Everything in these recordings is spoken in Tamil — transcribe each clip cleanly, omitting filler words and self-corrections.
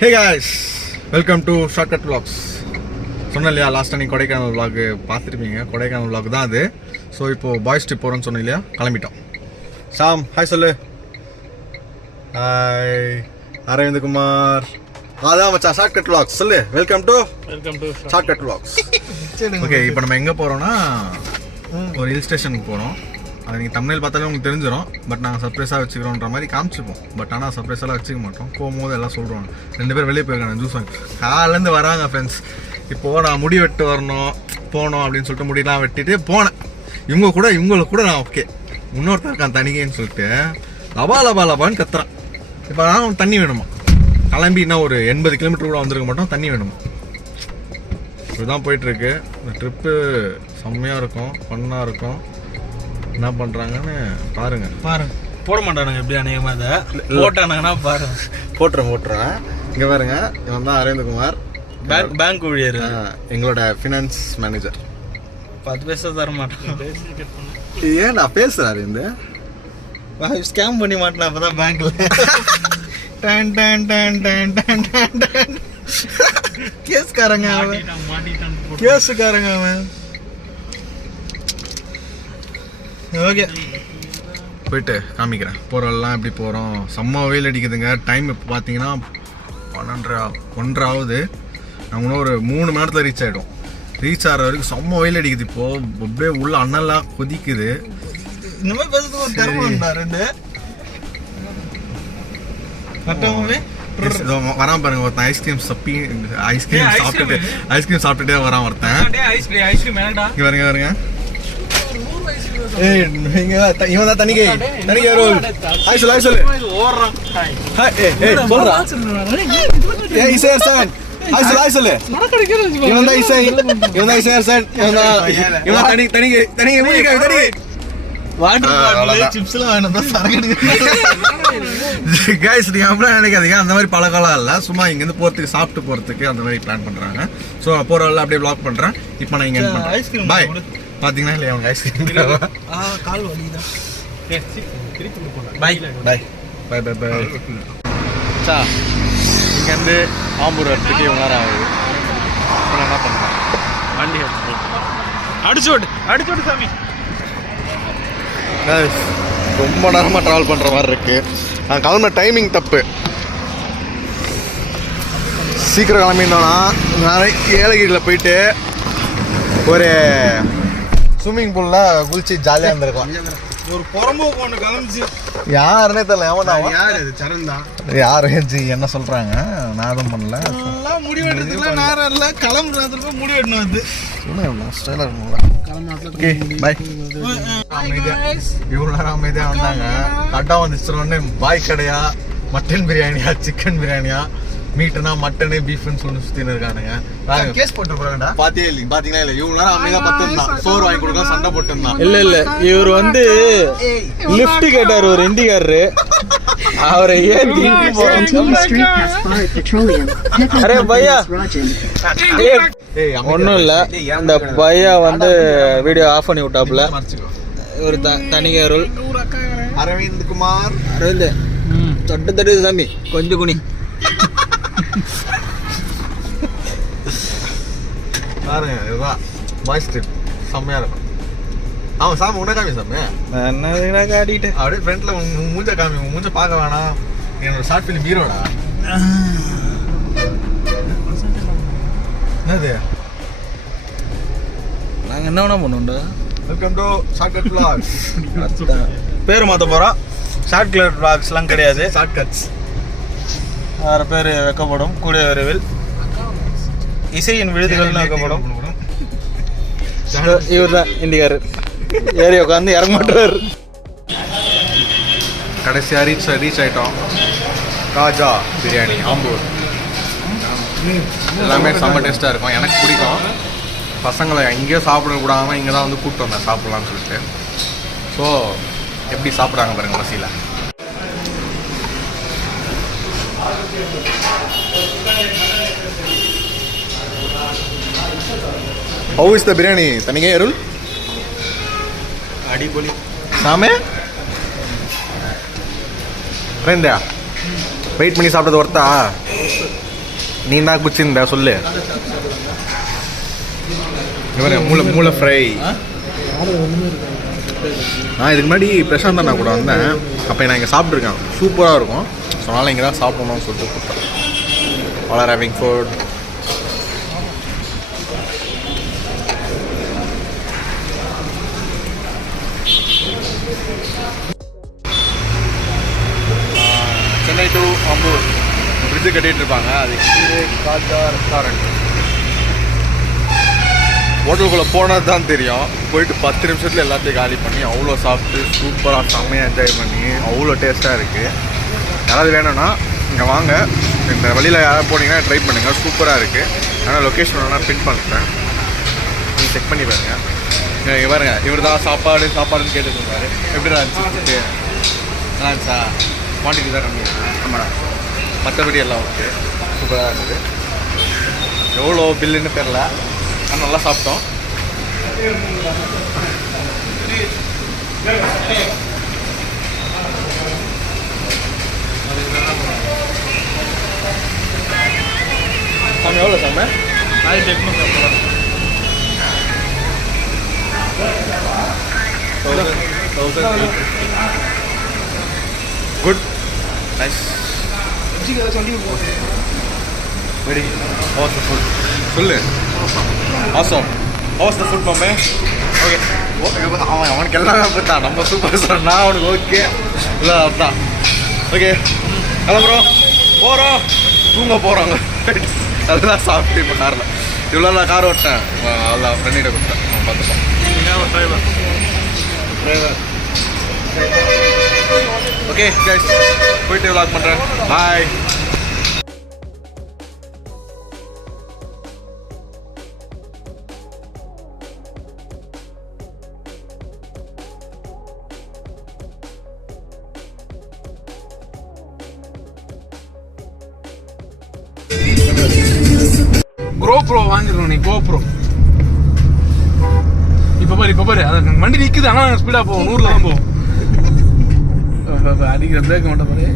Hey guys, welcome to Shortcut Vlogs. சொன்னேன் இல்லையா லாஸ்ட் டைம் கொடைக்கானல் vlog பார்த்துருப்பீங்க. கொடைக்கானல் vlog தான் அது. ஸோ இப்போது பாய்ஸ் ட்ரிப் போகிறோன்னு சொன்னேன் இல்லையா, கிளம்பிட்டோம். சாம் ஹாய் சொல்லு. ஹாய் அரவிந்த்குமார். அதான் மச்சா ஷார்ட்கட் vlogs சொல்லு. Welcome to Shortcut vlogs. Okay, இப்போ நம்ம எங்கே போகிறோன்னா ஒரு ஹில் ஸ்டேஷனுக்கு போகிறோம். அது நீங்கள் தமிழில் பார்த்தாலே உங்களுக்கு தெரிஞ்சிடும். பட் நாங்கள் சர்ப்ரைஸாக வச்சுக்கிறோன்ற மாதிரி காமிச்சிப்போம். பட் ஆனால் சர்ப்ரைஸாக வச்சுக்க மாட்டோம். போகும்போது எல்லாம் சொல்கிறோம். 2 பேர் வெளியே போயிருக்காங்க ஜூஸ் வாங்கி. காலேருந்து வராங்க ஃப்ரெண்ட்ஸ். இப்போது நான் முடி வெட்டு வரணும் போகணும் அப்படின்னு சொல்லிட்டு முடியெல்லாம் வெட்டிட்டு போனேன். இவங்களுக்கு கூட நான் ஓகே. இன்னொருத்தர் இருக்கான் தனிகேன்னு சொல்லிட்டு லபான்னு கத்துறான். இப்போ நான் தண்ணி வேணுமா, கிளம்பி இன்னும் ஒரு 80 கிலோமீட்டர் கூட வந்திருக்க மாட்டோம். தண்ணி வேணுமா. இதுதான் போயிட்டுருக்கு. இந்த ட்ரிப்பு செம்மையாக இருக்கும், ஃபன்னாக இருக்கும். என்ன பண்ணுறாங்கன்னு பாருங்க. போட மாட்டானுங்க எப்படி அநேகமாக இதை போட்டானுங்கன்னா பாருங்க. போட்டுறேன். இங்கே பாருங்க, இவன் தான் அரவிந்த்குமார், பேங்க் ஊழியர், எங்களோட ஃபினான்ஸ் மேனேஜர். 10 பைசா தர மாட்டேன். ஏன் நான் பேசுகிறேன் அரவிந்த், ஸ்கேம் பண்ணி மாட்டேன். அப்போ தான் பேங்க்கில் கேஸுக்காரங்க அவன். ஓகே, போயிட்டு காமிக்கிறேன் போகிறதெல்லாம் எப்படி போகிறோம். செம்ம வெயில் அடிக்குதுங்க. டைம் இப்போ பார்த்தீங்கன்னா 1:30 ஆகுது. நாங்கள் இன்னும் ஒரு 3 மணி நேரத்தில் ரீச் ஆகிடும். ரீச் ஆகிற வரைக்கும் செம்ம வெயில் அடிக்குது. இப்போது அப்படியே உள்ள அண்ணெல்லாம் கொதிக்குது. இந்த மாதிரி பேசுறதுக்கு ஒரு திறமை இருந்தார். வரான் பாருங்க ஒருத்தன். ஐஸ்கிரீம் சாப்பிட்டுட்டே வரான் ஒருத்தன். இங்க வருங்க. இவன் தான் தனிகை ரோல். ஹாய் சொல்லு. ஹாய் சொல்லு. இவன் தான் இசை சார். இவன் தனிகை கைஸ், நீங்க அப்படியே நினைக்காதீங்க. அந்த மாதிரி பழக்கலாம் இல்லை. சும்மா இங்கேருந்து போகிறதுக்கு சாப்பிட்டு போகிறதுக்கு அந்த மாதிரி பிளான் பண்ணுறாங்க. ஸோ போகிறவெல்லாம் அப்படியே வ்ளாக் பண்ணுறேன். இப்போ நான் இங்கே ஐஸ்கிரீம் பாய் பார்த்தீங்கன்னா இல்லையா அவங்க ஐஸ்கிரீம் கால் வலிதான். பாய் இங்கேருந்து ஆம்பூர் வரத்துக்கு இவ்வளோ நேரம் ஆகுது. இப்போ நான் என்ன பண்ணுறேன், வண்டி அடிச்சு சாமி. ரொம்ப நேரமாக ட்ராவல் பண்ணுற மாதிரி இருக்குது. நான் கிளம்புற டைமிங் தப்பு. சீக்கிரம் கிளம்பிட்டோன்னா நிறைய ஏலகிரியில் போயிட்டு ஒரு ஸ்விம்மிங் பூலில் குளிச்சு ஜாலியாக இருந்திருக்கலாம். ஒரு புறம்போக்கு ஒன்று கிளம்பிச்சு. யாருன்னே தெரியல. எவன் யார் அது? சரண் தான். யார் என்ன சொல்கிறாங்க, நான் எதுவும் பண்ணல. முடிவு எடுத்துக்கலாம் நேரம் இல்லை. கிளம்புறதுக்கு முடிவு எடுக்கணும். அது ஸ்டைலாக இருக்குங்களா. Okay bye. இவ்வளோ நேரம் அமைதியாக வந்தாங்க. கரெக்டாக வந்துச்சுன்னு பாய் கடையா, மட்டன் பிரியாணியா, சிக்கன் பிரியாணியா, மீட்டுனா மட்டனு பீஃப்னு சொல்லி சுற்றின்னு இருக்கானுங்க. கேஸ் போட்டு போறாங்கடா. பாத்தீங்களா இல்லை, இவ்வளோ நேரம் அமைதியாக பார்த்துருந்தான். சோறு வாங்கி கொடுக்க சண்டை போட்டுருந்தான். இல்ல இவர் வந்து லிஃப்ட் கேட்டார் ஒரு ஹிந்திக்காரரு. அவரை ஏத்தி அரே பையா ஒன்றும் இல்லை. அந்த பையா வந்து வீடியோ ஆஃப் பண்ணி விட்டாப்புல. ஒரு தனிகாரல் அரவிந்த்குமார். அரவிந்த் தொட்டு சாமி கொஞ்சம் குனி பாருங்க. இதுதான் பாய்ஸ் ட்ரிப். செம்மையாக இருக்கும். அவன் சாமி உன்ன காமி சாமி என்ன காட்டிட்டு அப்படியே ஃப்ரெண்ட்ல மூஞ்ச காமி. மூஞ்ச பார்க்க வேணாம். என்னோட ஷார்ட் ஃபிலிம் ஹீரோடா. என்னது நாங்கள் என்ன வேணா பண்ணுவோம்டா. Welcome to Shortcut vlogs. பேர் மாற்ற போகிறோம். ஷார்ட்கட் vlogsலாம் கிடையாது. ஷார்ட்கட்ஸ் வேறு பேர் வைக்கப்படும் கூடிய விரைவில். இசையின் விழுதுகள்னு வைக்கப்படும். இவர் தான் இந்தியாரு. ஏறி உட்காந்து இறங்க மாட்டார். கடைசியாக ரீச் ஆகிட்டோம். காஜா பிரியாணி ஆம்பூர். எல்லாமே செம்ம டேஸ்ட்டாக இருக்கும். எனக்கு பிடிக்கும். பசங்களை எங்கேயோ சாப்பிடக்கூடாமல் இங்கே தான் வந்து கூப்பிட்டு வந்தேன் சாப்பிட்லான்னு சொல்லிட்டு. ஸோ எப்படி சாப்பிட்றாங்க பாருங்க மசியில். How is the biryani? Thanigai அருள் அடிபொலி சாமே. ஃப்ரெண்டா வெயிட் பண்ணி சாப்பிட்டது ஒர்த்தா? நீ தான் குச்சிருந்த சொல்லு. மூளை ஃப்ரை. நான் இதுக்கு முன்னாடி பிரசாந்த் அண்ணா கூட வந்தேன். அப்போ நான் இங்கே சாப்பிட்ருக்கேன். சூப்பராக இருக்கும். ஸோ அதனால் இங்கே தான் சாப்பிடணும்னு சொல்லிட்டு கூப்பிட்டேன். All are having food. Chennai to Ambur bridge கட்டிகிட்டு இருப்பாங்க. அது காஜா ரெஸ்டாரண்ட். ஹோட்டலுக்குள்ளே போனால் தான் தெரியும். போயிட்டு 10 நிமிஷத்தில் எல்லாத்தையும் காலி பண்ணி அவ்வளோ சாப்பிட்டு சூப்பராக செம்மையாக என்ஜாய் பண்ணி அவ்வளோ டேஸ்ட்டாக இருக்குது. யாராவது வேணும்னா இங்கே வாங்க. இந்த வழியில் யாராவது போனீங்கன்னா ட்ரை பண்ணுங்கள். சூப்பராக இருக்குது. ஆனால் லொக்கேஷன் வேணால் பின் பண்ணுறேன், நீங்கள் செக் பண்ணி பாருங்கள். இங்கே பாருங்க, இவர் தான் சாப்பாடுன்னு கேட்டுருந்தாரு. எப்படி இருந்துச்சு? நல்லா இருந்துச்சா? குவான்டிட்டி தான் கம்மி. ஆமாடா, மற்றபடி எல்லாம் ஓகே, சூப்பராக இருக்குது. எவ்வளோ பில்லுன்னு தெரில, ஆனால் நல்லா சாப்பிட்டோம். சாமி எவ்வளோ சாமி? 1850. Good, nice. Very how the food? சொல்லு. ஆசம். ஹவ் த ஃபுட் மாமே? ஓகே. அவனுக்கு எல்லாமே பார்த்தான். நம்ம சூப்பர் சொன்னா அவனுக்கு ஓகே இல்லை அதுதான். ஓகே கிளம்புறோம், போகிறோம், தூங்க போகிறாங்க. அதெல்லாம் சாப்பிட்டு இப்போ காரில் இவ்வளோ நான் கார் ஓட்டேன். அதான் ஃப்ரெண்டிட்ட கொடுத்தேன், அவன் பார்த்துப்பான். டிரைவர். ஓகே கைஸ், போயிட்டு விளாக் பண்ணுறேன். பாய். GoPro வாங்கிடுறோம். நீ GoPro இப்போ பாரு அது வண்டி நிற்குது. ஆனால் ஸ்பீடாக போகும், 100ல் தான் போகும். அடிக்கிற பிரேக் மட்டும் பாரு.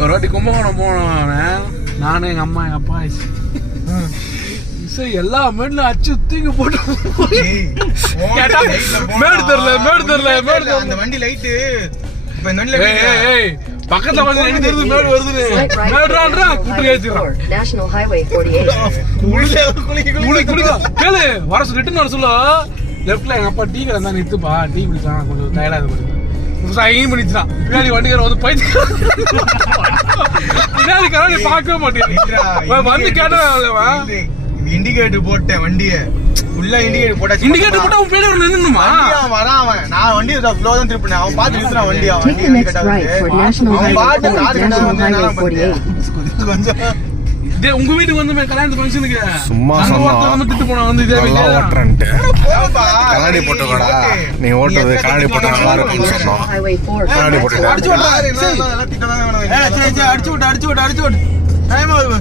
ஒரு வாட்டி கும்பகோணம் போனோம், நானும் எங்கள் அம்மா எங்கள் அப்பா எல்லா மேட்ல அச்சு தூக்கி போட்டு மேடு தெரியல அந்த வண்டி லைட்டு பக்கத்துல வந்து எனக்கு தெரியுது மேடு வருதுன்னு. மேடுறான்றா கூட்டு கேச்சிடுறான். நேஷனல் ஹைவே 48 குளிக்கலாம் கேளு. வர சொல்லி ரிட்டர்ன் வர சொல்ல லெஃப்ட்ல எங்க அப்பா டீ கடை தான் நிறுத்துப்பா, டீ குடிச்சான், கொஞ்சம் டயர்டா இது சைன் பண்ணிச்சான். பின்னாடி வண்டிக்கார வந்து பைத்து பின்னாடிக்கார நீ பார்க்கவே மாட்டேன். வந்து கேட்டேன், இண்டிகேட்டர் போட்டேன் வண்டியை ஃபுல்லா. இண்டிகேட்டர் போட்டா இண்டிகேட்டர் போட்டா அவன் பேரு நின்னுமா? வரான் அவன். நான் வண்டி ஸ்லோ தான் திருப்பினேன். அவன் பார்த்து நிறுத்துறான் வண்டி. அவன் Take the next right for National Highway 48. கொஞ்சம் உங்க வீட்டுக்கு வந்து கல்யாணத்து ஃபங்க்ஷனுக்கு சும்மா திட்டு போனா வந்து இதே ஓட்டுறேன்ட்டு கண்ணாடி போட்டுக்கோடா. நீ ஓட்டுறது கண்ணாடி போட்டு நல்லா இருக்கும்னு சொன்னோம். Highway 4. கண்ணாடி போட்டு அடிச்சு விட்டு டைம் ஆகுது.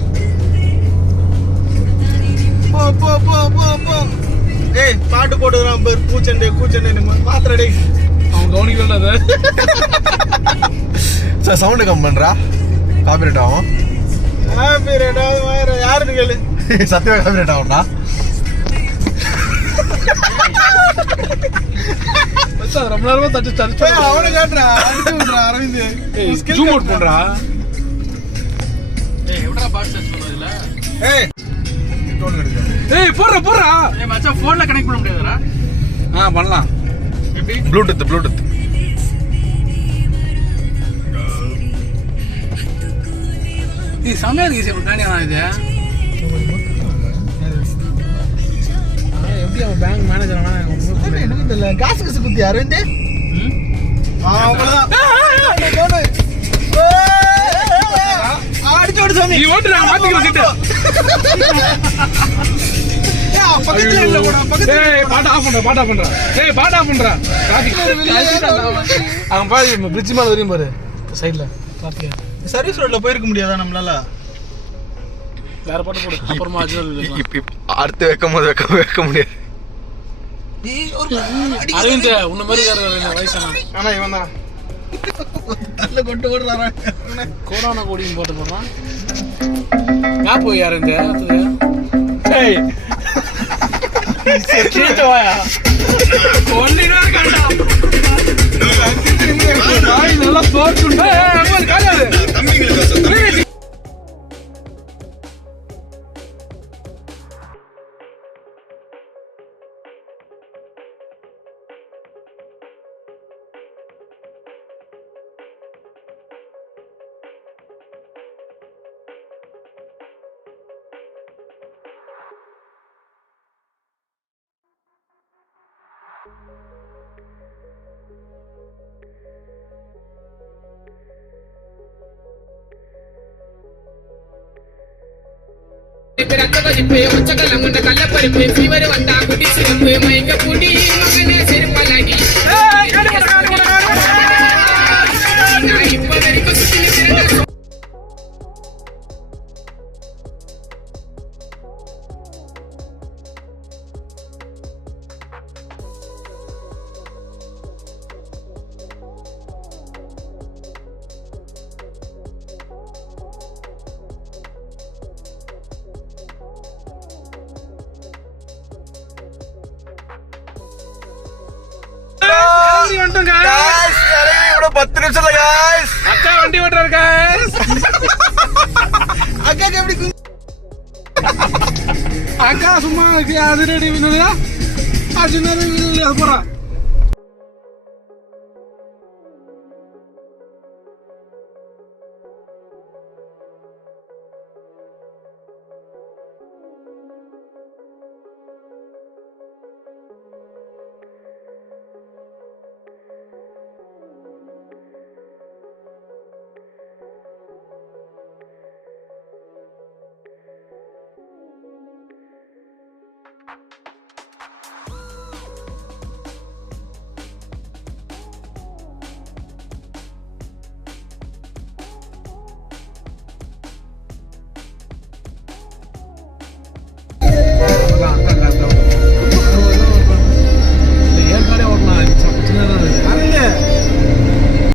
ஏய் பாட்டு போட்டுறான் பேர் பூச்சண்டே பாத்திரடே. அவன் கவனிக்கல. சார் சவுண்டு கம் பண்றா, காப்பிரைட் ஆகும். யாருன்னு கேளு. சத்தியமா காப்பிரைட் ஆகும்டா. ரொம்ப நேரமா தட்டு அவனை கேட்டுறா, அடிச்சு விடுறா அரவிந்த். ஜூம் அவுட் பண்றா. ஏய் போடுறா. ஏய் மச்சான் போன்ல கனெக்ட் பண்ண முடியாதுடா. பண்ணலாம். எப்படி? ப்ளூடூத். இது சமையா இருக்கு சார். காணியா இது எப்படி அவன் பேங்க் மேனேஜர் ஆனா எனக்கு தெரியல. காசு குத்தி அரவிந்த். அடிச்சு விடு சாமி. நீ ஓட்டு நான் மாத்திக்கிறேன் சீட்டு. பாட்டா பண்றா. அவன் பாரு பிரிட்ஜ் மேல வரையும் பாரு சைடுல. சர்வீஸ் ரோட்ல போயிருக்க முடியாதா நம்மளால? வேற பாட்டு போடு. அப்புறமா அடுத்து வைக்க முடியாது. அரவிந்த் உன்ன மாதிரி வயசான ஆனா இவன் தான் தள்ள கொண்டு ஓடுறாரா கொரோனா கோடியும் போட்டு போறான் நான் போய் யாரு இந்த நல்லா போட்டு ரத்த கொதிப்பு உச்சக்கல்லம் கொண்ட கள்ளப்பருப்பு ஃபீவர் வந்தா குடி சிறப்பு மயங்க குடி மகனே செருப்பாலாடி இப்ப வரைக்கும் சுத்தி guys, 10 நிமிஷம்ல guys. அக்கா வண்டி ஓட்டுறாரு guys. அக்காக்கு எப்படி அக்கா சும்மா அது ரெடி வினோதா அது போறா